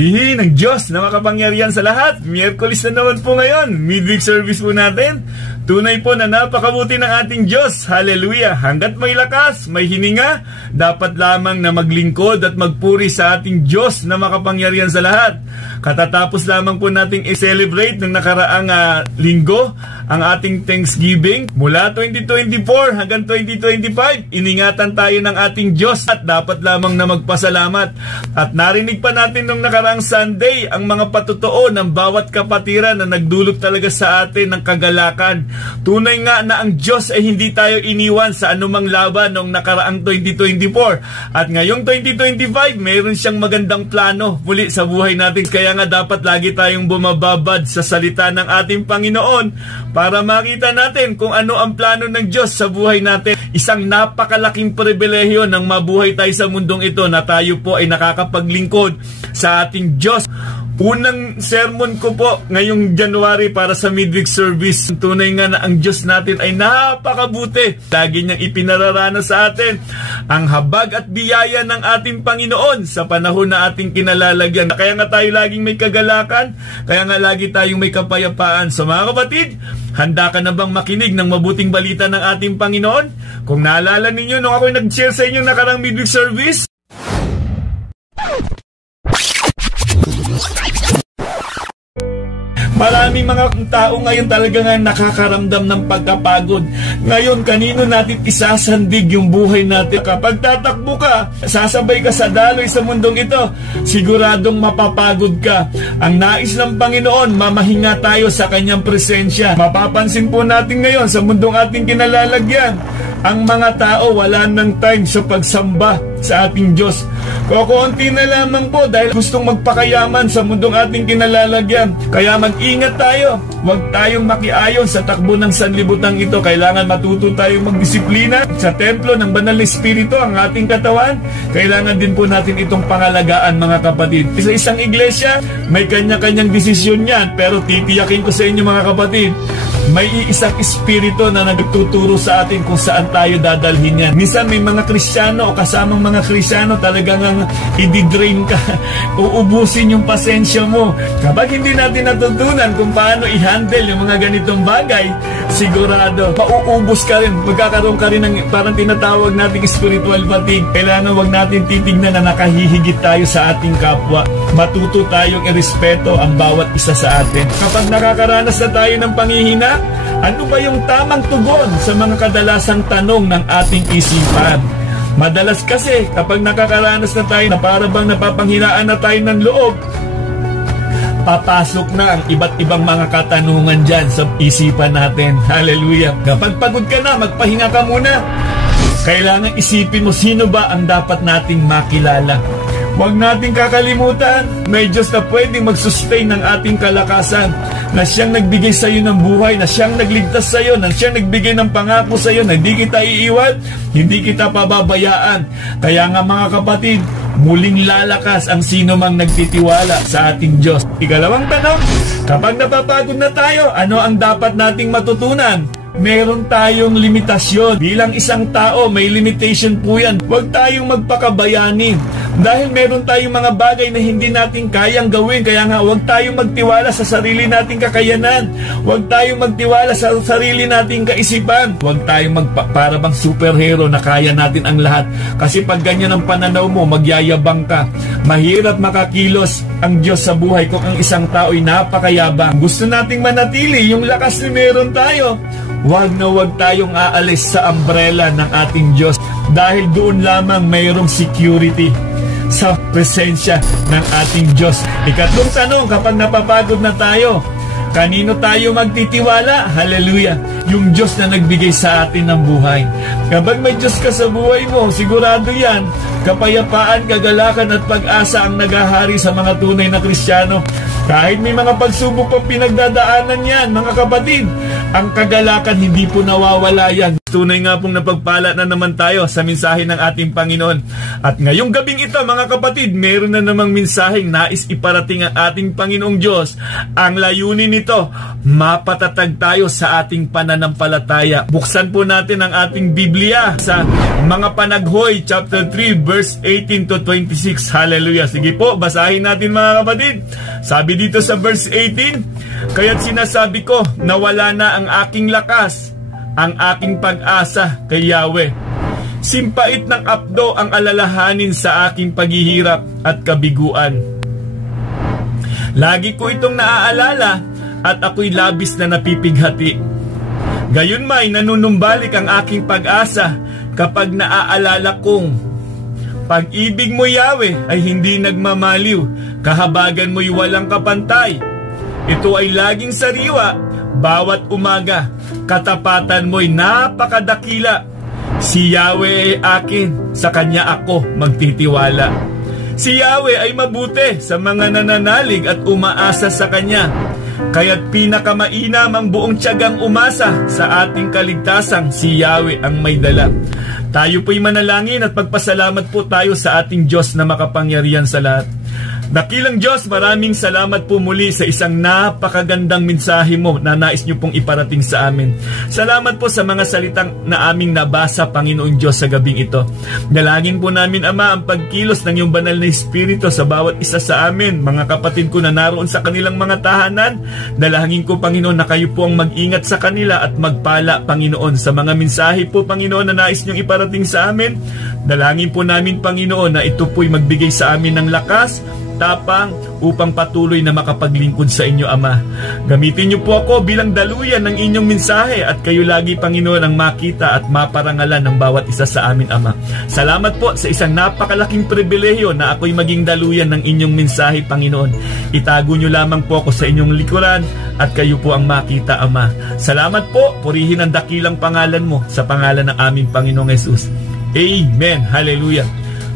Purihin ang Diyos na makapangyarihan sa lahat. Miyerkules na naman po ngayon. Midweek service po natin. Tunay po na napakabuti ng ating Diyos. Hallelujah. Hanggat may lakas, may hininga, dapat lamang na maglingkod at magpuri sa ating Diyos na makapangyarihan sa lahat. Katatapos lamang po nating i-celebrate ng nakaraang linggo ang ating Thanksgiving. Mula 2024 hanggang 2025, iningatan tayo ng ating Diyos at dapat lamang na magpasalamat. At narinig pa natin nung nakaraang Sunday ang mga patotoo ng bawat kapatiran na nagdulot talaga sa atin ng kagalakan. Tunay nga na ang Diyos ay hindi tayo iniwan sa anumang laban nung nakaraang 2024. At ngayong 2025, mayroon siyang magandang plano muli sa buhay natin. Kaya nga dapat lagi tayong bumababad sa salita ng ating Panginoon para makita natin kung ano ang plano ng Diyos sa buhay natin. Isang napakalaking pribilehiyo ng mabuhay tayo sa mundong ito na tayo po ay nakakapaglingkod sa ating Diyos. Unang sermon ko po ngayong January para sa midweek service. Tunay nga na ang Diyos natin ay napakabuti. Lagi niyang ipinararana sa atin ang habag at biyaya ng ating Panginoon sa panahon na ating kinalalagyan. Kaya nga tayo laging may kagalakan, kaya nga lagi tayong may kapayapaan. So mga kapatid, handa ka na bang makinig ng mabuting balita ng ating Panginoon? Kung naalala ninyo nung ako'y nag-share sa inyo nakarang midweek service, maraming mga tao ngayon talaga nga nakakaramdam ng pagkapagod. Ngayon, kanino natin isasandig yung buhay natin? Kapag tatakbo ka, sasabay ka sa daloy sa mundong ito, siguradong mapapagod ka. Ang nais ng Panginoon, mamahinga tayo sa kanyang presensya. Mapapansin po natin ngayon sa mundong ating kinalalagyan, ang mga tao wala ng time sa pagsamba sa ating Diyos. Kukunti na lamang po dahil gustong magpakayaman sa mundong ating kinalalagyan. Kaya mag-ingat tayo. Huwag tayong makiayon sa takbo ng sanlibutan ito. Kailangan matuto tayong magdisiplina sa templo ng banal na Espiritu, ang ating katawan. Kailangan din po natin itong pangalagaan, mga kapatid. Sa isang iglesia, may kanya-kanyang desisyon yan. Pero titiyakin ko sa inyo, mga kapatid, may iisang espiritu na nagtuturo sa atin kung saan tayo dadalhin yan. Minsan may mga Kristiyano o kasamang mga Kristiyano talagang i-drain ka, uubusin yung pasensya mo. Kapag hindi natin natutunan kung paano i-handle yung mga ganitong bagay, sigurado mauubos ka rin, magkakaroon ka rin ng parang tinatawag nating spiritual fatigue. Kailangan wag natin titignan na nakahihigit tayo sa ating kapwa. Matuto tayong irespeto ang bawat isa sa atin. Kapag nakakaranas na tayo ng panghihina, ano ba yung tamang tugon sa mga kadalasang tanong ng ating isipan? Madalas kasi kapag nakakaranas na tayo na para bang napapanghinaan na tayo ng loob, papasok na ang iba't ibang mga katanungan dyan sa isipan natin. Hallelujah. Kapag pagod ka na, magpahinga ka muna. Kailangan isipin mo sino ba ang dapat nating makilala. Huwag nating kakalimutan, may Diyos na pwedeng mag-sustain ng ating kalakasan, na siyang nagbigay sa iyo ng buhay, na siyang nagligtas sa iyo, na siyang nagbigay ng pangako sa iyo, na hindi kita iiwan, hindi kita pababayaan. Kaya nga mga kapatid, muling lalakas ang sino mang nagtitiwala sa ating Diyos. Ikalawang tanong, kapag napapagod na tayo, ano ang dapat nating matutunan? Meron tayong limitasyon. Bilang isang tao, may limitation po yan. Huwag tayong magpakabayani. Dahil meron tayong mga bagay na hindi natin kayang gawin. Kaya nga, huwag tayong magtiwala sa sarili nating kakayanan. Huwag tayong magtiwala sa sarili nating kaisipan. Huwag tayong para bang superhero na kaya natin ang lahat. Kasi pag ganyan ang pananaw mo, magyayabang ka. Mahirap makakilos ang Diyos sa buhay kung ang isang tao ay napakayabang. Gusto nating manatili yung lakas na meron tayo. Huwag na huwag tayong aalis sa umbrella ng ating Diyos dahil doon lamang mayroong security sa presensya ng ating Diyos. Ikatlong tanong, kapag napapagod na tayo, kanino tayo magtitiwala? Hallelujah! Yung Diyos na nagbigay sa atin ng buhay. Kapag may Diyos ka sa buhay mo, sigurado yan, kapayapaan, kagalakan at pag-asa ang naghahari sa mga tunay na Kristiyano. Kahit may mga pagsubok pang pinagdadaanan yan, mga kapatid, ang kagalakan hindi po nawawala yan. Tunay nga pong napagpala na naman tayo sa mensahe ng ating Panginoon. At ngayong gabing ito, mga kapatid, meron na namang mensaheng nais iparating ang ating Panginoong Diyos. Ang layunin nito, mapatatag tayo sa ating pananaw pananampalataya. Buksan po natin ang ating Biblia sa Mga Panaghoy, chapter 3, verse 18 to 26. Hallelujah. Sige po, basahin natin mga kapatid. Sabi dito sa verse 18, "Kaya't sinasabi ko na wala na ang aking lakas, ang aking pag-asa kay Yahweh. Simpait ng apdo ang alalahanin sa aking paghihirap at kabiguan. Lagi ko itong naaalala at ako'y labis na napipighati. Gayunmay nanunumbalik ang aking pag-asa kapag naaalala kong pag-ibig mo, Yahweh, ay hindi nagmamaliw, kahabagan mo'y walang kapantay. Ito ay laging sariwa bawat umaga, katapatan mo'y napakadakila. Si Yahweh ay akin, sa Kanya ako magtitiwala. Si Yahweh ay mabuti sa mga nananalig at umaasa sa Kanya. Kaya't pinakamainam ang buong tiyagang umasa sa ating kaligtasang si Yahweh ang may dala." Tayo po'y manalangin at pagpasalamat po tayo sa ating Diyos na makapangyarihan sa lahat. Dakilang Diyos, maraming salamat po muli sa isang napakagandang mensahe mo na nais niyo pong iparating sa amin. Salamat po sa mga salitang na aming nabasa, Panginoon Diyos, sa gabing ito. Dalangin po namin, Ama, ang pagkilos ng iyong banal na Espiritu sa bawat isa sa amin, mga kapatid ko na naroon sa kanilang mga tahanan. Dalangin ko, Panginoon, na kayo po ang mag-ingat sa kanila at magpala, Panginoon, sa mga mensahe po, Panginoon, na nais niyong iparating sa amin. Dalangin po namin, Panginoon, na ito po'y magbigay sa amin ng lakas, tapang upang patuloy na makapaglingkod sa inyo, Ama. Gamitin niyo po ako bilang daluyan ng inyong mensahe at kayo lagi, Panginoon, ang makita at maparangalan ng bawat isa sa amin, Ama. Salamat po sa isang napakalaking pribilehiyo na ako'y maging daluyan ng inyong mensahe, Panginoon. Itago niyo lamang po ako sa inyong likuran at kayo po ang makita, Ama. Salamat po, purihin ang dakilang pangalan mo sa pangalan ng aming Panginoong Jesus. Amen. Hallelujah.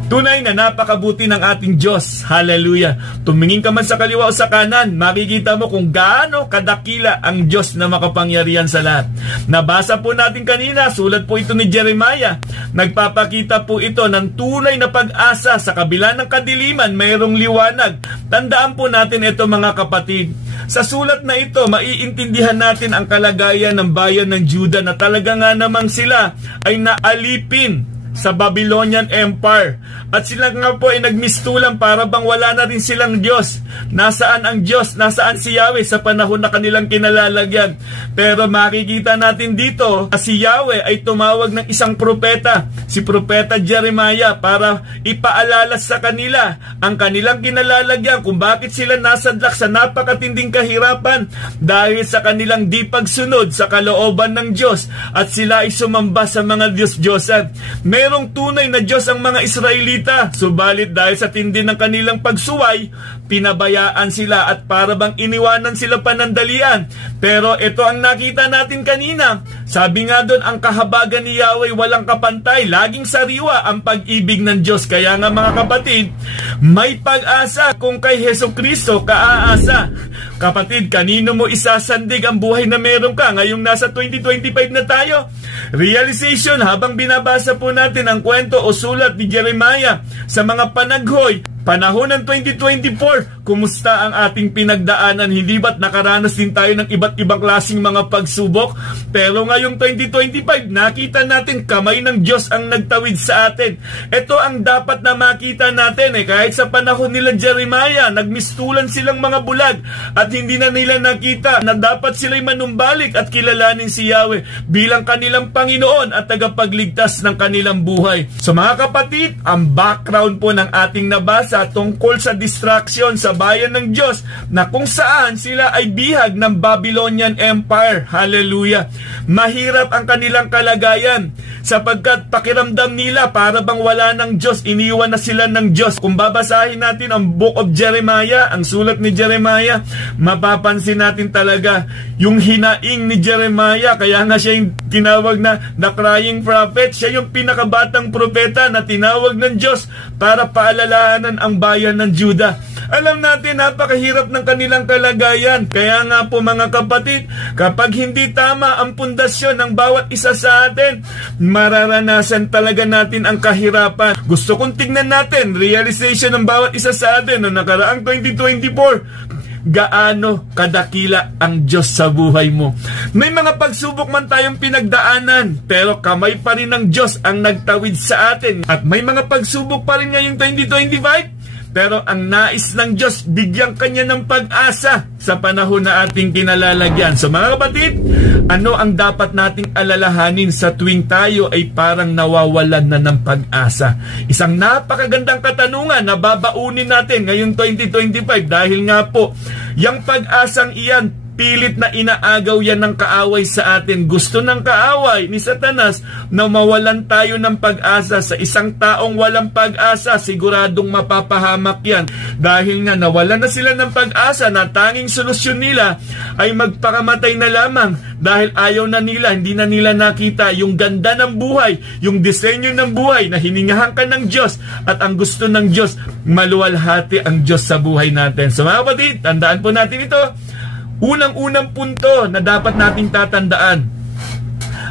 Tunay na napakabuti ng ating Diyos. Hallelujah. Tumingin ka man sa kaliwa o sa kanan, makikita mo kung gaano kadakila ang Diyos na makapangyarihan sa lahat. Nabasa po natin kanina, sulat po ito ni Jeremiah. Nagpapakita po ito ng tunay na pag-asa. Sa kabila ng kadiliman, mayroong liwanag. Tandaan po natin ito, mga kapatid. Sa sulat na ito, maiintindihan natin ang kalagayan ng bayan ng Juda na talaga nga namang sila ay naalipin sa Babylonian Empire. At sila nga po ay nagmistulang para bang wala na rin silang Diyos. Nasaan ang Diyos? Nasaan si Yahweh sa panahon na kanilang kinalalagyan? Pero makikita natin dito, si Yahweh ay tumawag ng isang propeta, si propeta Jeremiah, para ipaalala sa kanila ang kanilang kinalalagyan, kung bakit sila nasadlak sa napakatinding kahirapan dahil sa kanilang di pagsunod sa kalooban ng Diyos at sila ay sumamba sa mga Diyos-Diyosan. Merong tunay na Diyos ang mga Israelita, subalit dahil sa tindi ng kanilang pagsuway, pinabayaan sila at para bang iniwanan sila panandalian. Pero ito ang nakita natin kanina. Sabi nga doon, ang kahabagan ni Yahweh walang kapantay, laging sariwa ang pag-ibig ng Diyos. Kaya nga, mga kapatid, may pag-asa kung kay Jesucristo ka aasa. Kapatid, kanino mo isasandig ang buhay na meron ka ngayong nasa 2025 na tayo? Realization, habang binabasa po natin ang kwento o sulat ni Jeremiah sa Mga Panaghoy, panahon ng 2024, kumusta ang ating pinagdaanan? Hindi ba't nakaranas din tayo ng iba't ibang klaseng mga pagsubok? Pero ngayong 2025, nakita natin kamay ng Diyos ang nagtawid sa atin. Ito ang dapat na makita natin. Kahit sa panahon nila Jeremiah, nagmistulan silang mga bulag at hindi na nila nakita na dapat sila'y manumbalik at kilalanin si Yahweh bilang kanilang Panginoon at tagapagligtas ng kanilang buhay. So mga kapatid, ang background po ng ating nabasa tungkol sa distraction sa bayan ng Diyos na kung saan sila ay bihag ng Babylonian Empire. Hallelujah. Mahirap ang kanilang kalagayan sapagkat pakiramdam nila para bang wala ng Diyos, iniwan na sila ng Diyos. Kung babasahin natin ang Book of Jeremiah, ang sulat ni Jeremiah, mapapansin natin talaga yung hinaing ni Jeremiah. Kaya nga siya yung tinawag na the crying prophet. Siya yung pinakabatang propeta na tinawag ng Diyos para paalalahanan ang bayan ng Juda. Alam natin, napakahirap ng kanilang kalagayan. Kaya nga po, mga kapatid, kapag hindi tama ang pundasyon ng bawat isa sa atin, mararanasan talaga natin ang kahirapan. Gusto kong tignan natin realization ng bawat isa sa atin noong nakaraang 2024. gaano kadakila ang Diyos sa buhay mo. May mga pagsubok man tayong pinagdaanan, pero kamay pa rin ng Diyos ang nagtawid sa atin. At may mga pagsubok pa rin ngayong 2025, pero ang nais ng Diyos, bigyan Kanya ng pag-asa sa panahon na ating kinalalagyan. So mga kapatid, ano ang dapat nating alalahanin sa tuwing tayo ay parang nawawalan na ng pag-asa? Isang napakagandang katanungan na babaunin natin ngayong 2025 dahil nga po, yung pag-asang iyan, pilit na inaagaw yan ng kaaway sa atin. Gusto ng kaaway ni Satanas na mawalan tayo ng pag-asa. Sa isang taong walang pag-asa, siguradong mapapahamak yan. Dahil nga nawalan na sila ng pag-asa na tanging solusyon nila ay magpakamatay na lamang. Dahil ayaw na nila, hindi na nila nakita yung ganda ng buhay, yung disenyo ng buhay na hiningahan ka ng Diyos. At ang gusto ng Diyos, maluwalhati ang Diyos sa buhay natin. So mga kapatid, tandaan po natin ito. Unang-unang punto na dapat nating tatandaan,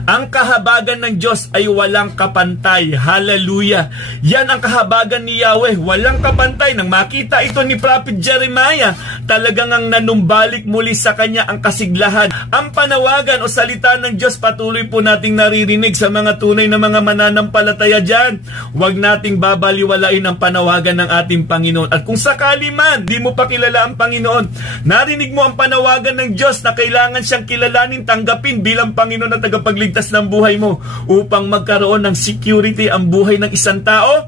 ang kahabagan ng Diyos ay walang kapantay. Hallelujah! Yan ang kahabagan ni Yahweh, walang kapantay. Nang makita ito ni Prophet Jeremiah, talagang ang nanumbalik muli sa kanya ang kasiglahan. Ang panawagan o salita ng Diyos patuloy po nating naririnig sa mga tunay na mga mananampalataya dyan. Huwag nating babaliwalain ang panawagan ng ating Panginoon. At kung sakali man, di mo pa kilala ang Panginoon, narinig mo ang panawagan ng Diyos na kailangan siyang kilalanin, tanggapin bilang Panginoon na tagapagligtas ng buhay mo upang magkaroon ng security ang buhay ng isang tao.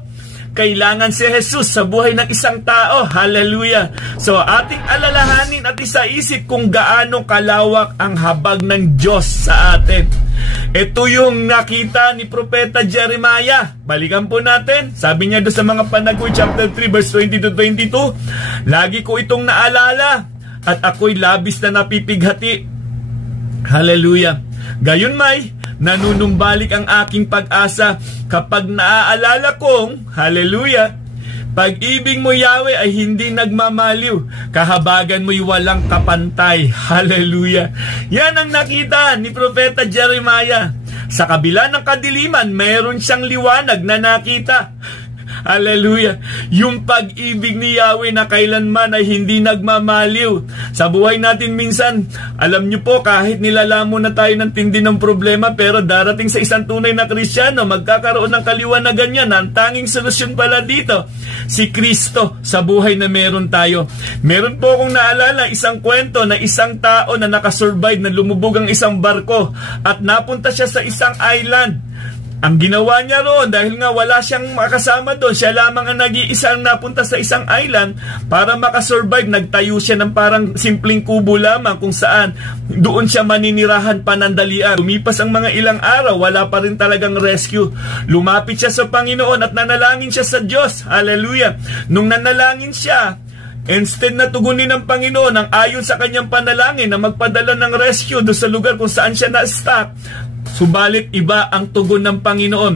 Kailangan si Jesus sa buhay ng isang tao. Hallelujah! So ating alalahanin at isaisip kung gaano kalawak ang habag ng Diyos sa atin. Ito yung nakita ni Propeta Jeremiah. Balikan po natin. Sabi niya doon sa mga Panaghoy chapter 3 verse 20-22, lagi ko itong naalala at ako'y labis na napipighati. Hallelujah! Gayon may, nanunumbalik ang aking pag-asa kapag naaalala kong, hallelujah, pag-ibig mo Yahweh ay hindi nagmamaliw, kahabagan mo'y walang kapantay. Hallelujah! Yan ang nakita ni Propeta Jeremiah. Sa kabila ng kadiliman, mayroon siyang liwanag na nakita. Hallelujah! Yung pag-ibig ni Yahweh na kailanman ay hindi nagmamaliw. Sa buhay natin minsan, alam nyo po, kahit nilalamon na tayo ng tindi ng problema, pero darating sa isang tunay na Kristiyano, magkakaroon ng kaliwanagan yan. Ang tanging solusyon pala dito, si Kristo sa buhay na meron tayo. Meron po akong naalala isang kwento na isang tao na nakasurvive na lumubog ang isang barko at napunta siya sa isang island. Ang ginawa niya roon, dahil nga wala siyang makasama doon, siya lamang ang nag-iisa ang napunta sa isang island para makasurvive. Nagtayo siya ng parang simpleng kubo lamang kung saan doon siya maninirahan panandalian. Lumipas ang mga ilang araw, wala pa rin talagang rescue. Lumapit siya sa Panginoon at nanalangin siya sa Diyos. Hallelujah! Nung nanalangin siya, instead na tugunin ng Panginoon ang ayon sa kanyang panalangin na magpadala ng rescue doon sa lugar kung saan siya na-stuck, subalit iba ang tugon ng Panginoon.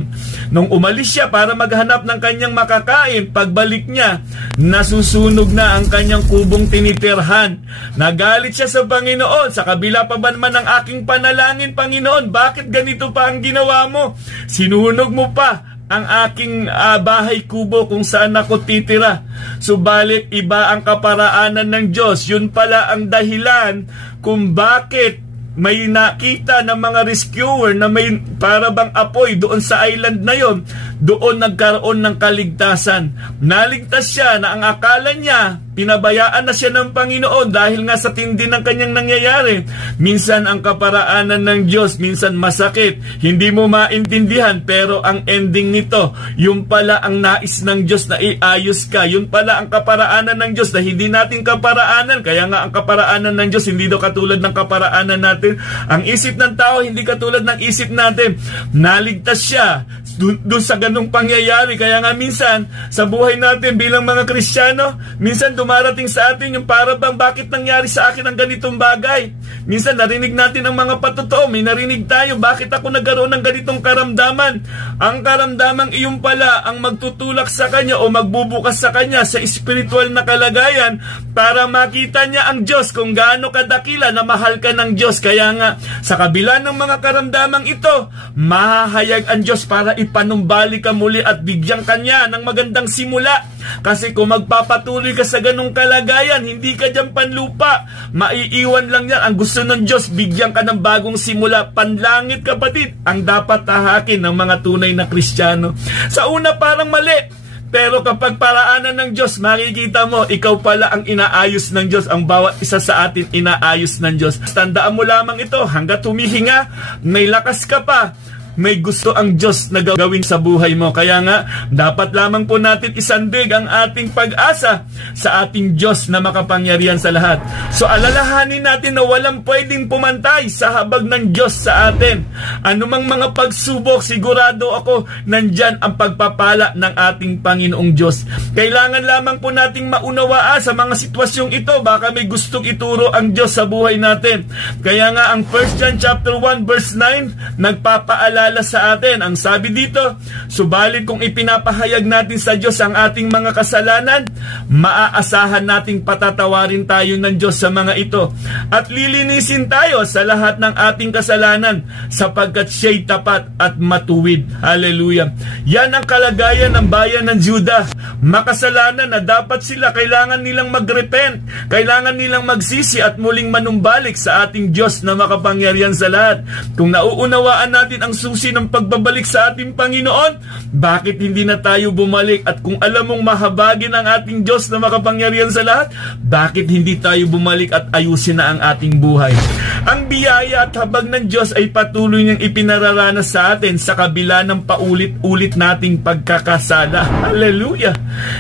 Nung umalis siya para maghanap ng kanyang makakain, pagbalik niya, nasusunog na ang kanyang kubong tinitirhan. Nagalit siya sa Panginoon. Sa kabila pa ba naman ng aking panalangin, Panginoon, bakit ganito pa ang ginawa mo? Sinunog mo pa ang aking bahay kubo kung saan ako titira. Subalit iba ang kaparaanan ng Diyos. Yun pala ang dahilan kung bakit may nakita ng mga rescuer na may parabang apoy doon sa island na yon. Doon nagkaroon ng kaligtasan. Naligtas siya na ang akala niya, pinabayaan na siya ng Panginoon dahil nga sa tindi ng kanyang nangyayari. Minsan ang kaparaanan ng Diyos, minsan masakit. Hindi mo maintindihan, pero ang ending nito, yung pala ang nais ng Diyos na iayos ka. Yun pala ang kaparaanan ng Diyos na hindi natin kaparaanan. Kaya nga ang kaparaanan ng Diyos hindi daw katulad ng kaparaanan natin. Ang isip ng tao hindi katulad ng isip natin. Naligtas siya doon sa ganung pangyayari. Kaya nga minsan sa buhay natin bilang mga Kristiyano, minsan dumarating sa atin yung parabang bakit nangyari sa akin ang ganitong bagay. Minsan narinig natin ang mga patotoo. May narinig tayo, bakit ako nagkaroon ng ganitong karamdaman? Ang karamdamang iyon pala ang magtutulak sa kanya o magbubukas sa kanya sa espiritual na kalagayan para makita niya ang Diyos kung gaano kadakila na mahal ka ng Diyos. Kaya nga sa kabila ng mga karamdamang ito, mahahayag ang Diyos para ipanumbalik ka muli at bigyan kanya ng magandang simula. Kasi kung magpapatuloy ka sa ganung kalagayan, hindi ka dyan panlupa. Maiiwan lang yan. Ang gusto ng Diyos, bigyan ka ng bagong simula. Panlangit, kapatid, ang dapat tahakin ng mga tunay na Kristiyano. Sa una parang mali, pero kapag paraanan ng Diyos, makikita mo, ikaw pala ang inaayos ng Diyos. Ang bawat isa sa atin inaayos ng Diyos. Tandaan mo lamang ito, hanggat humihinga, may lakas ka pa, may gusto ang Diyos na gawin sa buhay mo. Kaya nga, dapat lamang po natin isandig ang ating pag-asa sa ating Diyos na makapangyarihan sa lahat. So alalahanin natin na walang pwedeng pumantay sa habag ng Diyos sa atin. Anumang mga pagsubok, sigurado ako, nandyan ang pagpapala ng ating Panginoong Diyos. Kailangan lamang po nating maunawaan sa mga sitwasyong ito. Baka may gustong ituro ang Diyos sa buhay natin. Kaya nga ang 1 John chapter 1 verse 9 nagpapaalala sa atin. Ang sabi dito, subalit kung ipinapahayag natin sa Diyos ang ating mga kasalanan, maaasahan nating patatawarin tayo ng Diyos sa mga ito at lilinisin tayo sa lahat ng ating kasalanan sapagkat siya'y tapat at matuwid. Hallelujah. Yan ang kalagayan ng bayan ng Juda. Makasalanan na dapat sila, kailangan nilang magrepent, kailangan nilang magsisi at muling manumbalik sa ating Diyos na makapangyarihan sa lahat. Kung nauunawaan natin ang susi ng pagbabalik sa ating Panginoon, bakit hindi na tayo bumalik? At kung alam mong mahabagin ang ating Diyos na makapangyarihan sa lahat, bakit hindi tayo bumalik at ayusin na ang ating buhay? Ang biyaya at habag ng Diyos ay patuloy niyang ipinararanas sa atin sa kabila ng paulit-ulit nating pagkakasala. Hallelujah!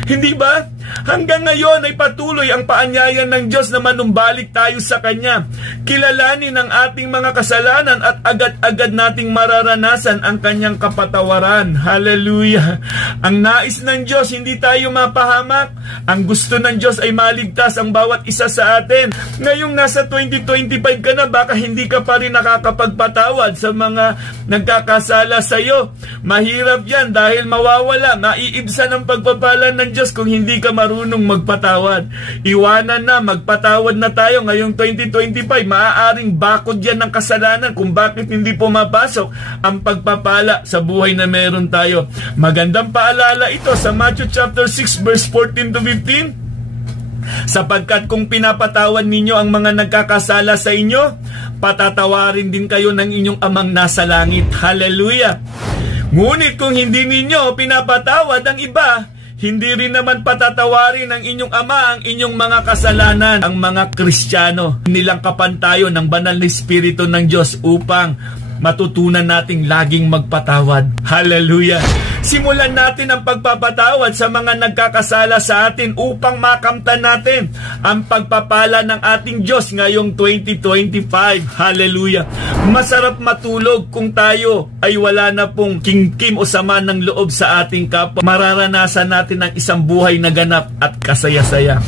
Hindi ba? Hanggang ngayon ay patuloy ang paanyayan ng Diyos na manumbalik tayo sa Kanya. Kilalanin ang ating mga kasalanan at agad-agad nating mararanasan ang Kanyang kapatawaran. Hallelujah! Ang nais ng Diyos, hindi tayo mapahamak. Ang gusto ng Diyos ay maligtas ang bawat isa sa atin. Ngayong nasa 2025 ka na, baka hindi ka pa rin nakakapagpatawad sa mga nagkakasala sa iyo. Mahirap yan dahil mawawala, maiibsan ang pagpapala ng Diyos kung hindi ka marunong magpatawad. Iwanan na, magpatawad na tayo ngayong 2025. Maaaring bakod yan ng kasalanan kung bakit hindi pumapasok ang pagpapala sa buhay na meron tayo. Magandang paalala ito sa Matthew chapter 6 verse 14 to 15. Sapagkat kung pinapatawad ninyo ang mga nagkakasala sa inyo, patatawarin din kayo ng inyong amang nasa langit. Hallelujah! Ngunit kung hindi ninyo pinapatawad ang iba, hindi rin naman patatawarin ng inyong ama ang inyong mga kasalanan. Ang mga Kristiyano, nilangkapan tayo ng banal na Espiritu ng Diyos upang matutunan nating laging magpatawad. Hallelujah! Simulan natin ang pagpapatawad sa mga nagkakasala sa atin upang makamtan natin ang pagpapala ng ating Diyos ngayong 2025. Hallelujah! Masarap matulog kung tayo ay wala na pong kimkim o sama ng loob sa ating kapwa. Mararanasan natin ang isang buhay na ganap at kasaya-saya.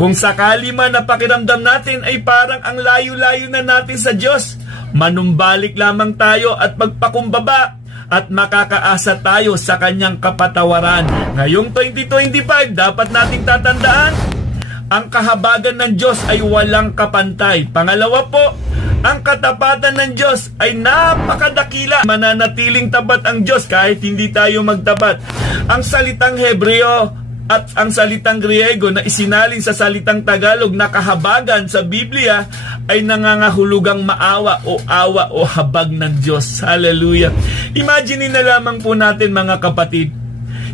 Kung sakali man na pakiramdam natin ay parang ang layo-layo na natin sa Diyos, manumbalik lamang tayo at magpakumbaba at makakaasa tayo sa Kanyang kapatawaran. Ngayong 2025, dapat nating tatandaan, ang kahabagan ng Diyos ay walang kapantay. Pangalawa po, ang katapatan ng Diyos ay napakadakila. Mananatiling tapat ang Diyos kahit hindi tayo magtapat. Ang salitang Hebreo at ang salitang Griego na isinalin sa salitang Tagalog na kahabagan sa Biblia ay nangangahulugang maawa o awa o habag ng Diyos. Hallelujah! Imagine na lamang po natin mga kapatid,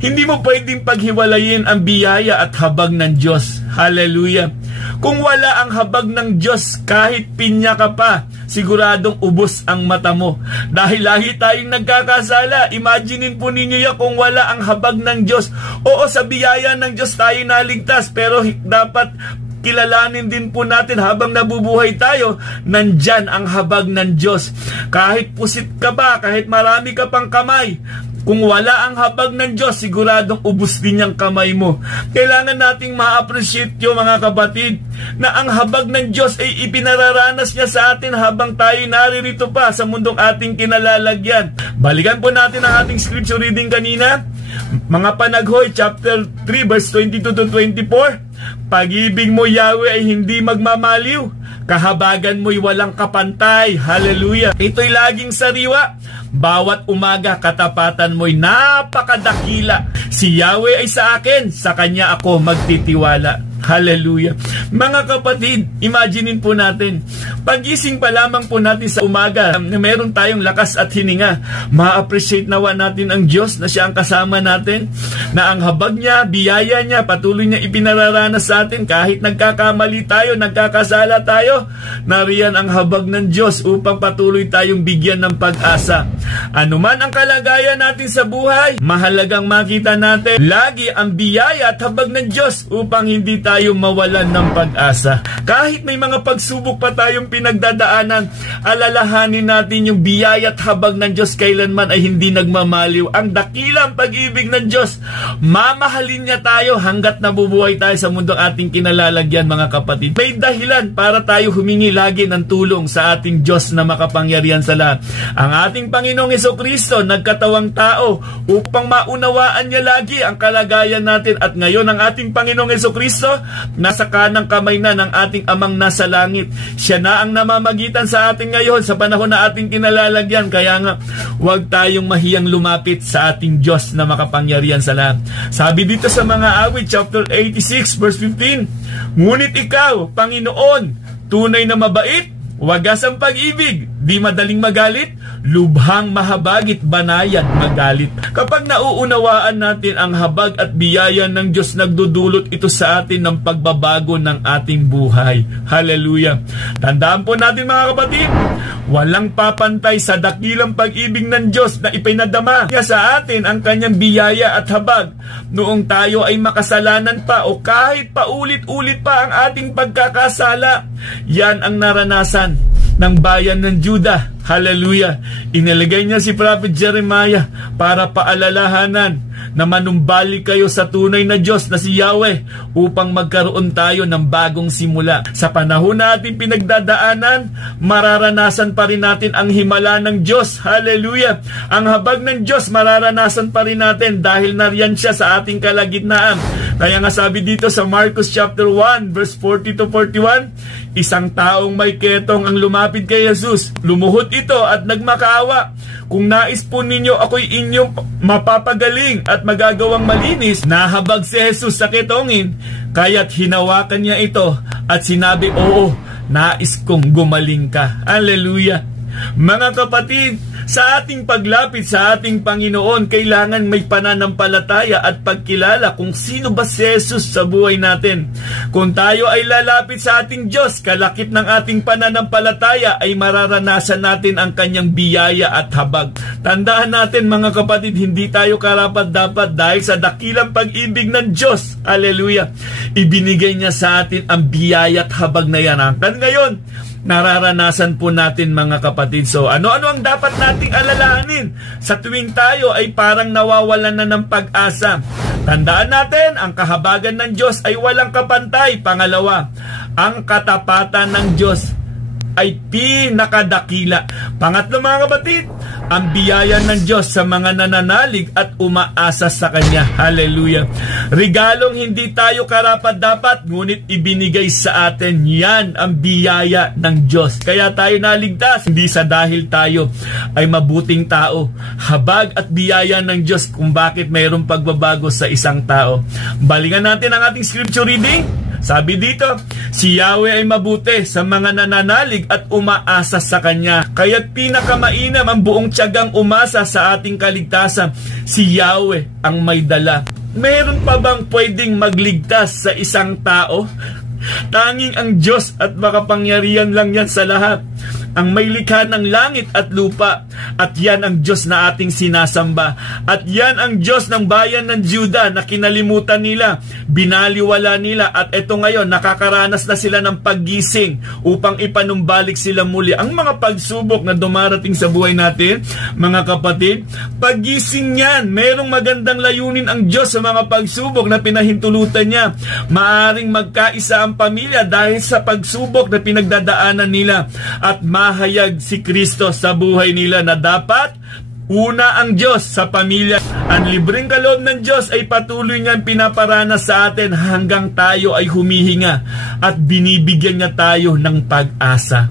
hindi mo pwedeng paghiwalayin ang biyaya at habag ng Diyos. Hallelujah! Kung wala ang habag ng Diyos, kahit pinya ka pa, siguradong ubos ang mata mo. Dahil lahi tayong nagkakasala. Imaginein po ninyo yan kung wala ang habag ng Diyos. Oo, sa biyaya ng Diyos tayo naligtas, pero dapat kilalanin din po natin habang nabubuhay tayo, nandyan ang habag ng Diyos. Kahit pusit ka ba, kahit marami ka pang kamay, kung wala ang habag ng Diyos, siguradong ubos din yung kamay mo. Kailangan nating ma-appreciate yung mga kapatid na ang habag ng Diyos ay ipinararanas niya sa atin habang tayo naririto pa sa mundong ating kinalalagyan. Balikan po natin ang ating scripture reading kanina. Mga Panaghoy, chapter 3, verse 22 to 24. Pag-ibig mo, Yahweh, ay hindi magmamaliw. Kahabagan mo'y walang kapantay. Hallelujah! Ito'y laging sariwa. Bawat umaga, katapatan mo'y napakadakila. Si Yahweh ay sa akin, sa Kanya ako magtitiwala. Hallelujah. Mga kapatid, imaginein po natin, pagising pa lamang po natin sa umaga, na meron tayong lakas at hininga, ma-appreciate nawa natin ang Diyos na siya ang kasama natin, na ang habag niya, biyaya niya, patuloy niya ipinararanas sa atin kahit nagkakamali tayo, nagkakasala tayo, nariyan ang habag ng Diyos upang patuloy tayong bigyan ng pag-asa. Ano man ang kalagayan natin sa buhay, mahalagang makita natin lagi ang biyaya at habag ng Diyos upang hindi tayo mawalan ng pag-asa. Kahit may mga pagsubok pa tayong pinagdadaanan, alalahanin natin yung biyaya at habag ng Diyos kailanman ay hindi nagmamaliw. Ang dakilang pag-ibig ng Diyos, mamahalin niya tayo hanggat nabubuhay tayo sa mundong ating kinalalagyan, mga kapatid. May dahilan para tayo humingi lagi ng tulong sa ating Diyos na makapangyarihan sa lahat. Ang ating Panginoong Hesukristo nagkatawang tao upang maunawaan niya lagi ang kalagayan natin, at ngayon ang ating Panginoong Hesukristo nasa kanang kamay na ng ating Amang nasa langit. Siya na ang namamagitan sa atin ngayon sa panahon na ating kinalalagyan. Kaya nga, huwag tayong mahiyang lumapit sa ating Diyos na makapangyarihan sa lahat. Sabi dito sa mga awit, chapter 86, verse 15, ngunit ikaw, Panginoon, tunay na mabait, wagas ang pag-ibig, di madaling magalit, lubhang mahabagit, banayad magalit. Kapag nauunawaan natin ang habag at biyaya ng Diyos, nagdudulot ito sa atin ng pagbabago ng ating buhay. Hallelujah. Tandaan po natin, mga kapatid, walang papantay sa dakilang pag-ibig ng Diyos na ipinadama niya sa atin ang kanyang biyaya at habag noong tayo ay makasalanan pa o kahit paulit-ulit pa ang ating pagkakasala. Yan ang naranasan ng bayan ng Juda. Hallelujah. Inilagay niya si Prophet Jeremiah para paalalahanan na manumbalik kayo sa tunay na Diyos na si Yahweh upang magkaroon tayo ng bagong simula. Sa panahon na ating pinagdadaanan, mararanasan pa rin natin ang himala ng Diyos. Hallelujah. Ang habag ng Diyos mararanasan pa rin natin dahil nariyan siya sa ating kalagitnaan. Kaya nga sabi dito sa Marcos chapter 1 verse 40 to 41, isang taong may ketong ang lumapit kay Jesus. Lumuhod ito at nagmakaawa. Kung nais po ninyo ako'y inyong mapapagaling at magagawang malinis, nahabag si Jesus sa ketongin, kaya't hinawakan niya ito at sinabi, oo, nais kong gumaling ka. Hallelujah. Mga kapatid, sa ating paglapit sa ating Panginoon, kailangan may pananampalataya at pagkilala kung sino ba si Jesus sa buhay natin. Kung tayo ay lalapit sa ating Diyos, kalakip ng ating pananampalataya ay mararanasan natin ang kanyang biyaya at habag. Tandaan natin, mga kapatid, hindi tayo karapat-dapat dahil sa dakilang pag-ibig ng Diyos. Hallelujah. Ibinigay niya sa atin ang biyaya at habag na yan. Hanggang ngayon, nararanasan po natin, mga kapatid. So, ano-ano ang dapat nating alalahanin sa tuwing tayo ay parang nawawalan na ng pag-asa? Tandaan natin, ang kahabagan ng Diyos ay walang kapantay. Pangalawa, ang katapatan ng Diyos ay pinakadakila. Pangatlo, mga kapatid, ang biyaya ng Diyos sa mga nananalig at umaasa sa Kanya. Hallelujah. Regalong hindi tayo karapat-dapat, ngunit ibinigay sa atin. Yan ang biyaya ng Diyos. Kaya tayo naligtas, hindi sa dahil tayo ay mabuting tao. Habag at biyaya ng Diyos kung bakit mayroong pagbabago sa isang tao. Balikan natin ang ating scripture reading. Sabi dito, si Yahweh ay mabuti sa mga nananalig at umaasa sa Kanya. Kaya't pinakamainam ang buong tiyagang umasa sa ating kaligtasan. Si Yahweh ang may dala. Meron pa bang pwedeng magligtas sa isang tao? Tanging ang Diyos at makapangyarihan lang yan sa lahat. Ang may likha ng langit at lupa. At yan ang Diyos na ating sinasamba. At yan ang Diyos ng bayan ng Juda na kinalimutan nila, binaliwala nila, at eto ngayon nakakaranas na sila ng paggising upang ipanumbalik sila muli. Ang mga pagsubok na dumarating sa buhay natin, mga kapatid, paggising yan. Merong magandang layunin ang Diyos sa mga pagsubok na pinahintulutan niya. Maaring magkaisa ang pamilya dahil sa pagsubok na pinagdadaanan nila, at mahayag si Kristo sa buhay nila na dapat una ang Diyos sa pamilya. Ang libreng kaloob ng Diyos ay patuloy niyang pinaparanas sa atin hanggang tayo ay humihinga at binibigyan niya tayo ng pag-asa.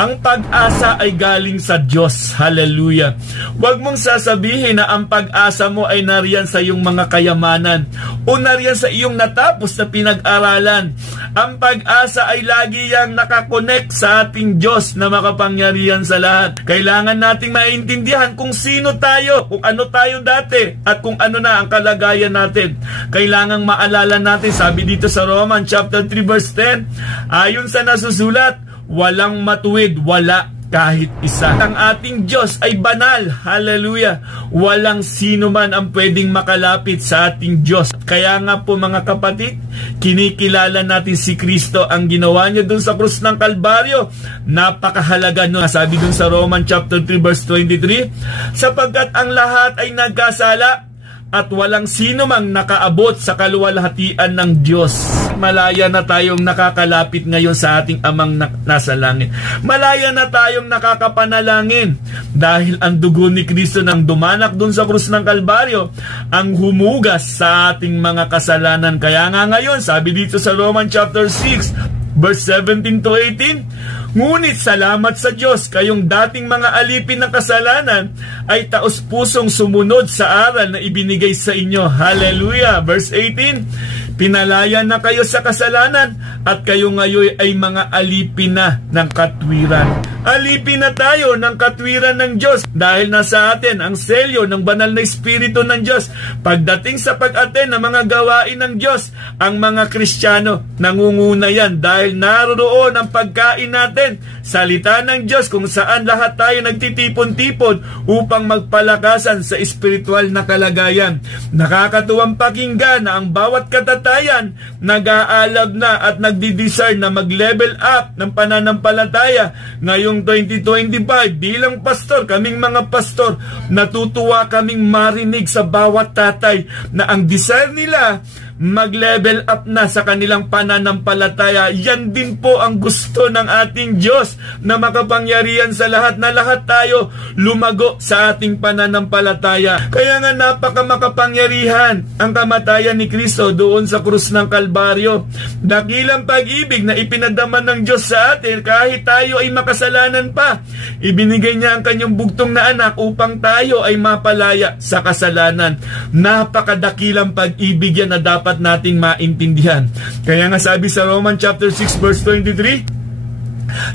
Ang pag-asa ay galing sa Diyos. Hallelujah. Huwag mong sasabihin na ang pag-asa mo ay nariyan sa iyong mga kayamanan o nariyan sa iyong natapos na pinag-aralan. Ang pag-asa ay lagi yang nakakonect sa ating Diyos na makapangyarihan sa lahat. Kailangan nating maintindihan kung sino tayo, kung ano tayo dati, at kung ano na ang kalagayan natin. Kailangang maalala natin, sabi dito sa Romans chapter 3 verse 10, ayon sa nasusulat, walang matuwid, wala kahit isa. Ang ating Diyos ay banal. Hallelujah. Walang sino man ang pwedeng makalapit sa ating Diyos. Kaya nga po mga kapatid, kinikilala natin si Kristo. Ang ginawa niya dun sa krus ng Kalbaryo, napakahalaga nun. Sabi dun sa Romans chapter 3 verse 23, sapagkat ang lahat ay nagkasala at walang sino mang nakaabot sa kaluwalhatian ng Diyos. Malaya na tayong nakakalapit ngayon sa ating Amang nasa langit. Malaya na tayong nakakapanalangin dahil ang dugo ni Kristo nang dumanak dun sa krus ng Kalbaryo ang humugas sa ating mga kasalanan. Kaya nga ngayon, sabi dito sa Romans chapter 6 verse 17 to 18, ngunit salamat sa Diyos, kayong dating mga alipin ng kasalanan ay taos-pusong sumunod sa aral na ibinigay sa inyo. Hallelujah! Verse 18, pinalaya na kayo sa kasalanan at kayo ngayon ay mga alipin na ng katwiran. Alipin na tayo ng katwiran ng Diyos dahil nasa atin ang selyo ng banal na Espiritu ng Diyos. Pagdating sa pag-aten ng mga gawain ng Diyos, ang mga Kristiyano nangunguna yan dahil naroon ang pagkain natin, salita ng Diyos kung saan lahat tayo nagtitipon-tipon upang magpalakasan sa espiritual na kalagayan. Nakakatuwang pakinggan na ang bawat katatayan nag-aalab na at nagdi-desire na mag-level up ng pananampalataya. Ngayong 2025 bilang pastor, kaming mga pastor, natutuwa kaming marinig sa bawat tatay na ang desire nila mag-level up na sa kanilang pananampalataya. Yan din po ang gusto ng ating Diyos na makapangyarihan sa lahat, na lahat tayo lumago sa ating pananampalataya. Kaya nga napakamakapangyarihan ang kamatayan ni Kristo doon sa krus ng Kalbaryo. Dakilang pag-ibig na ipinadaman ng Diyos sa atin kahit tayo ay makasalanan pa. Ibinigay niya ang kanyang bugtong na anak upang tayo ay mapalaya sa kasalanan. Napakadakilang pag-ibig yan na dapat nating maintindihan. Kaya nga sabi sa Romans chapter 6 verse 23,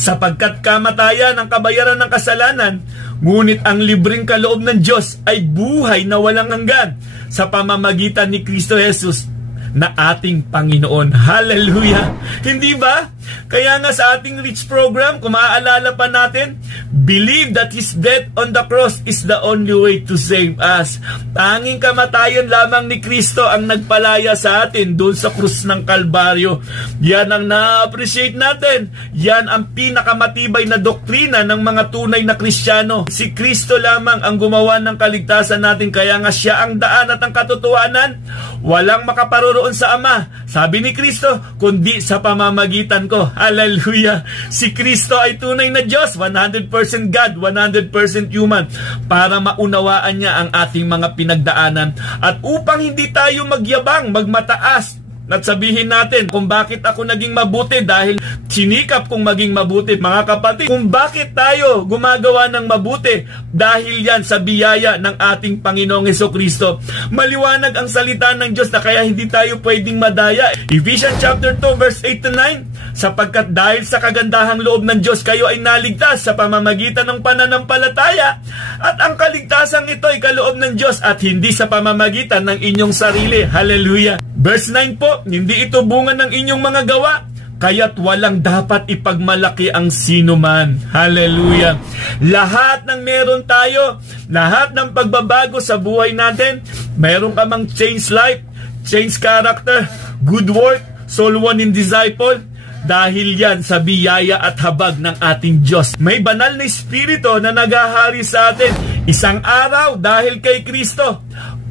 sapagkat kamatayan ang kabayaran ng kasalanan, ngunit ang libreng kaloob ng Diyos ay buhay na walang hanggan sa pamamagitan ni Kristo Jesus na ating Panginoon. Hallelujah! Hindi ba? Kaya nga sa ating Reach program, kung maaalala pa natin, believe that His death on the cross is the only way to save us. Tanging kamatayan lamang ni Kristo ang nagpalaya sa atin doon sa krus ng Kalbaryo. Yan ang na-appreciate natin. Yan ang pinakamatibay na doktrina ng mga tunay na Kristiyano. Si Kristo lamang ang gumawa ng kaligtasan natin, kaya nga siya ang daan at ang katotohanan. Walang makaparoroon sa Ama, sabi ni Kristo, kundi sa pamamagitan ko. Hallelujah! Si Kristo ay tunay na Diyos, 100% God, 100% human, para maunawaan niya ang ating mga pinagdaanan. At upang hindi tayo magyabang, magmataas, at sabihin natin kung bakit ako naging mabuti dahil sinikap kong maging mabuti. Mga kapatid, kung bakit tayo gumagawa ng mabuti, dahil yan sa biyaya ng ating Panginoong Hesukristo. Maliwanag ang salita ng Diyos na kaya hindi tayo pwedeng madaya. Ephesians chapter 2 verse 8 to 9, sapagkat dahil sa kagandahang loob ng Diyos kayo ay naligtas sa pamamagitan ng pananampalataya, at ang kaligtasan ito ay kaloob ng Diyos at hindi sa pamamagitan ng inyong sarili. Hallelujah! Verse 9 po, hindi ito bunga ng inyong mga gawa, kaya't walang dapat ipagmalaki ang sino man. Hallelujah! Lahat ng meron tayo, lahat ng pagbabago sa buhay natin, meron ka mang change life, change character, good work, soul winning disciple, dahil yan sa biyaya at habag ng ating Diyos. May banal na espiritu na nagahari sa atin. Isang araw, dahil kay Kristo,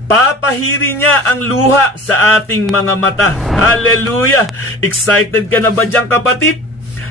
papahiri niya ang luha sa ating mga mata. Hallelujah! Excited ka na ba dyan, kapatid?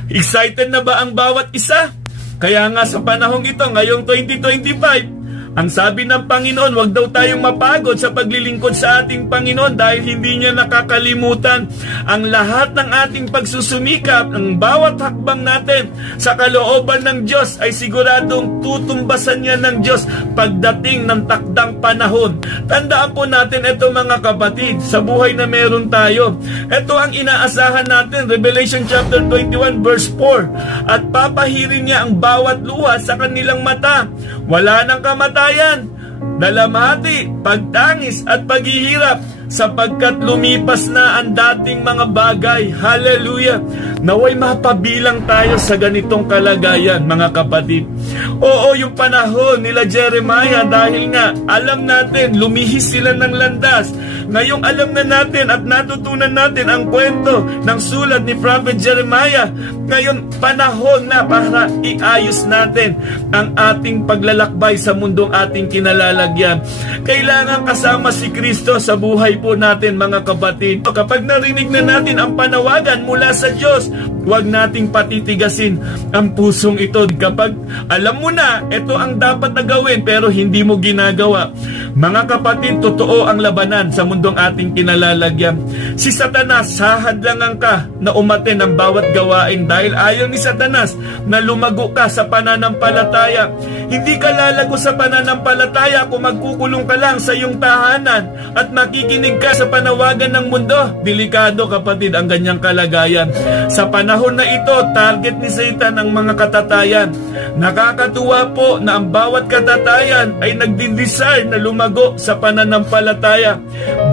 Excited na ba ang bawat isa? Kaya nga sa panahong ito, ngayong 2025, Ang sabi ng Panginoon, huwag daw tayong mapagod sa paglilingkod sa ating Panginoon dahil hindi niya nakakalimutan ang lahat ng ating pagsusumikap. Ang bawat hakbang natin sa kalooban ng Diyos ay siguradong tutumbasan niya ng Diyos pagdating ng takdang panahon. Tandaan po natin ito mga kapatid, sa buhay na meron tayo. Ito ang inaasahan natin, Revelation chapter 21 verse 4. At papahirin niya ang bawat luha sa kanilang mata. Wala nang kamatayan, dalamhati, pagtangis at paghihirap, sapagkat lumipas na ang dating mga bagay. Hallelujah! Naway mapabilang tayo sa ganitong kalagayan, mga kapatid. Oo, yung panahon nila Jeremiah, dahil nga alam natin, lumihis sila ng landas. Ngayong alam na natin at natutunan natin ang kwento ng sulat ni Prophet Jeremiah. Ngayon, panahon na para iayos natin ang ating paglalakbay sa mundong ating kinalalagyan. Kailangan kasama si Kristo sa buhay po natin, mga kapatid. Kapag narinig na natin ang panawagan mula sa Diyos, huwag nating patitigasin ang pusong ito. Kapag alam mo na, ito ang dapat na gawin pero hindi mo ginagawa. Mga kapatid, totoo ang labanan sa mundong ating kinalalagyan. Si Satanas, hahadlangan ka na umaten ang bawat gawain dahil ayaw ni Satanas na lumago ka sa pananampalataya. Hindi ka lalago sa pananampalataya kung magkukulong ka lang sa iyong tahanan at makikinig ka sa panawagan ng mundo. Delikado, kapatid, ang ganyang kalagayan. Sa panahon na ito, target ni Satan ang mga katatayan. Nakakatuwa po na ang bawat katatayan ay nagdi-desire na lumago sa pananampalataya.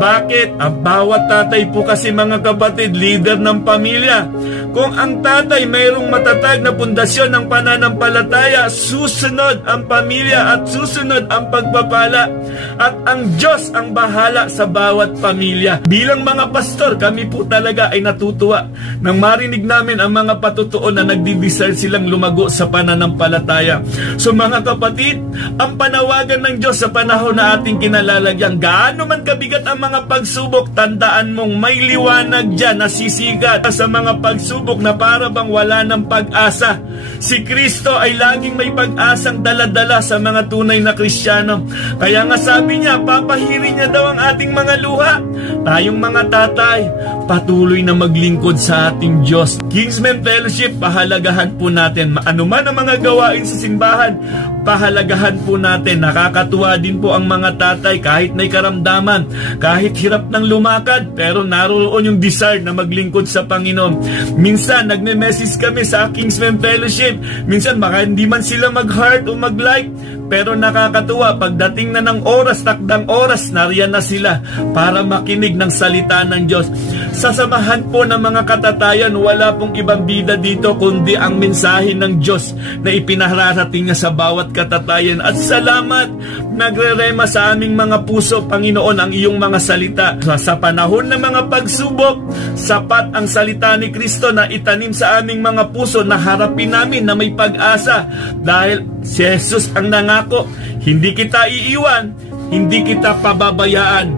Bakit? Ang bawat tatay po kasi, mga kapatid, leader ng pamilya. Kung ang tatay mayroong matatag na pundasyon ng pananampalataya, susunod ang pamilya at susunod ang pagpapala. At ang Diyos ang bahala sa bawat pamilya. Bilang mga pastor, kami po talaga ay natutuwa nang marinig namin ang mga patutuon na nagdi-desire silang lumago sa pananampalataya. So mga kapatid, ang panawagan ng Diyos sa panahon na ating kinalalagyan, gaano man kabigat ang mga pagsubok, tandaan mong may liwanag dyan na sisigat sa mga pagsubok na para bang wala ng pag-asa. Si Kristo ay laging may pag-asang daladala sa mga tunay na Kristiyano. Kaya nga sabi niya, papahirin niya daw ang ating mga luha. Tayong mga tatay, patuloy na maglingkod sa ating Diyos. Kingsmen Fellowship, pahalagahan po natin. Ano man ang mga gawain sa simbahan, pahalagahan po natin. Nakakatuwa din po ang mga tatay kahit may karamdaman, kahit hirap ng lumakad, pero naroon yung desire na maglingkod sa Panginoon. Minsan, nagme-message kami sa Kingsmen Fellowship. Minsan, baka hindi man sila mag-heart o mag-like, pero nakakatuwa, pagdating na ng oras, takdang oras, nariyan na sila para makinig ng salita ng Diyos. Sasamahan po ng mga katatayan, wala pong ibang bida dito kundi ang mensahe ng Diyos na ipinararating niya sa bawat katatayan. At salamat, nagrerema sa aming mga puso, Panginoon, ang iyong mga salita. Sa panahon ng mga pagsubok, sapat ang salita ni Kristo na itanim sa aming mga puso na harapin namin na may pag-asa. Dahil si Jesus ang nangako, hindi kita iiwan, hindi kita pababayaan.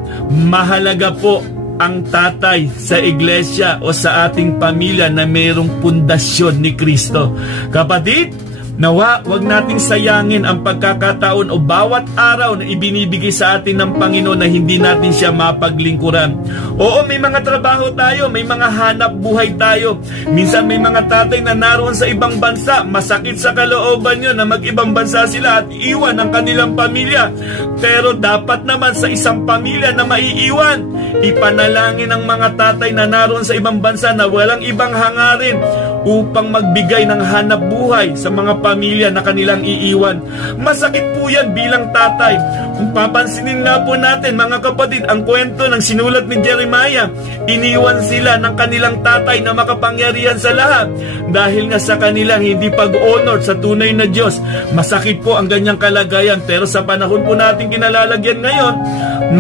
Mahalaga po ang tatay sa iglesia o sa ating pamilya na mayroong pundasyon ni Kristo. Kapatid, nawa, wag nating sayangin ang pagkakataon o bawat araw na ibinibigay sa atin ng Panginoon na hindi natin siya mapaglingkuran. Oo, may mga trabaho tayo, may mga hanap buhay tayo. Minsan may mga tatay na naroon sa ibang bansa, masakit sa kalooban nyo na mag-ibang bansa sila at iwan ang kanilang pamilya. Pero dapat naman sa isang pamilya na maiiwan, ipanalangin ang mga tatay na naroon sa ibang bansa na walang ibang hangarin upang magbigay ng hanap buhay sa mga pamilya na kanilang iiwan. Masakit po yan bilang tatay. Kung papansinin nga po natin, mga kapatid, ang kwento ng sinulat ni Jeremiah, iniwan sila ng kanilang tatay na makapangyarihan sa lahat dahil nga sa kanilang hindi pag-honor sa tunay na Diyos. Masakit po ang ganyang kalagayan, pero sa panahon po natin kinalalagyan ngayon,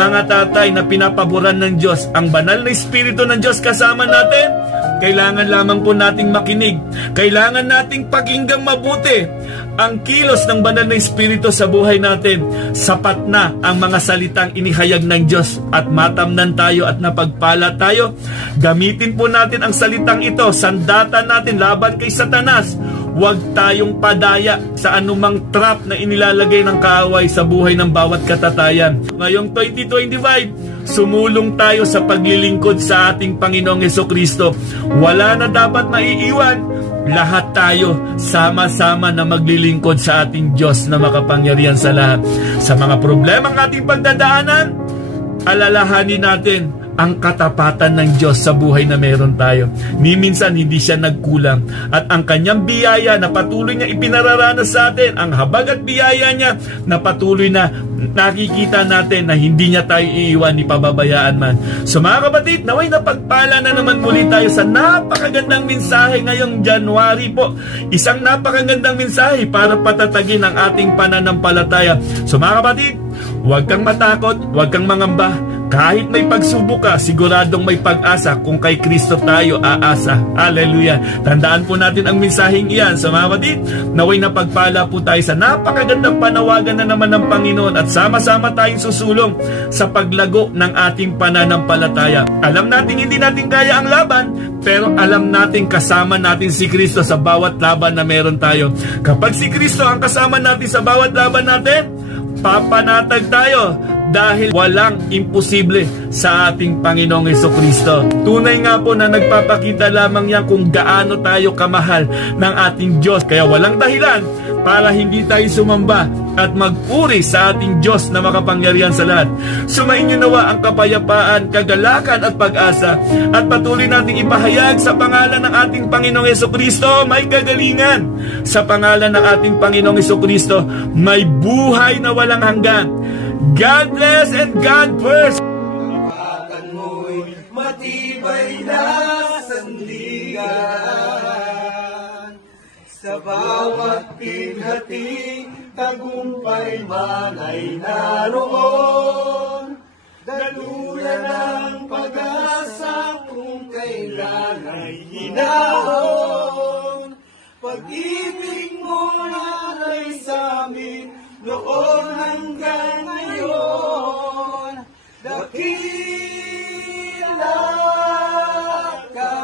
mga tatay na pinapaboran ng Diyos, ang banal na Espiritu ng Diyos kasama natin, kailangan lamang po nating makinig. Kailangan nating pakinggang mabuti ang kilos ng banal na Espiritu sa buhay natin. Sapat na ang mga salitang inihayag ng Diyos at matamnan tayo at napagpala tayo. Gamitin po natin ang salitang ito, sandata natin laban kay Satanas Huwag tayong padaya sa anumang trap na inilalagay ng kaaway sa buhay ng bawat katatayan. Ngayong 2025, sumulong tayo sa paglilingkod sa ating Panginoong Hesukristo. Wala na dapat maiiwan. Lahat tayo sama-sama na maglilingkod sa ating Diyos na makapangyarihan sa lahat. Sa mga problemang ating pagdadaanan, alalahanin natin ang katapatan ng Diyos sa buhay na meron tayo. Ni minsan hindi siya nagkulang. At ang kanyang biyaya na patuloy niya ipinararanas sa atin, ang habag at biyaya niya na patuloy na nakikita natin na hindi niya tayo iiwan ni pababayaan man. So mga kapatid, naway napagpala na naman muli tayo sa napakagandang mensahe ngayong January po. Isang napakagandang mensahe para patatagin ang ating pananampalataya. So mga kapatid, huwag kang matakot, huwag kang mangamba. Kahit may pagsubok ka, siguradong may pag-asa kung kay Kristo tayo aasa. Hallelujah. Tandaan po natin ang mensaheng iyan. So mga kapatid, naway napagpala po tayo sa napakagandang panawagan na naman ng Panginoon at sama-sama tayong susulong sa paglago ng ating pananampalataya. Alam natin hindi natin kaya ang laban, pero alam natin kasama natin si Kristo sa bawat laban na meron tayo. Kapag si Kristo ang kasama natin sa bawat laban natin, papanatag tayo. Dahil walang imposible sa ating Panginoong Hesukristo. Tunay nga po na nagpapakita lamang yan kung gaano tayo kamahal ng ating Diyos. Kaya walang dahilan para hindi tayo sumamba at magpuri sa ating Diyos na makapangyarihan sa lahat. Sumainyo nawa ang kapayapaan, kagalakan at pag-asa at patuloy nating ipahayag sa pangalan ng ating Panginoong Hesukristo may kagalingan. Sa pangalan ng ating Panginoong Hesukristo may buhay na walang hanggan. God bless and God bless. Kapatan mo'y matibay na sandigan. Sa bawat pinhating tagumpay man ay naroon. Daluyan ng pag-asa kung kailan ay hinahon. Pag-ibig mo na ay sa amin noon hanggang ngayon, dakila ka,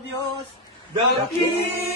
Diyos, dakila.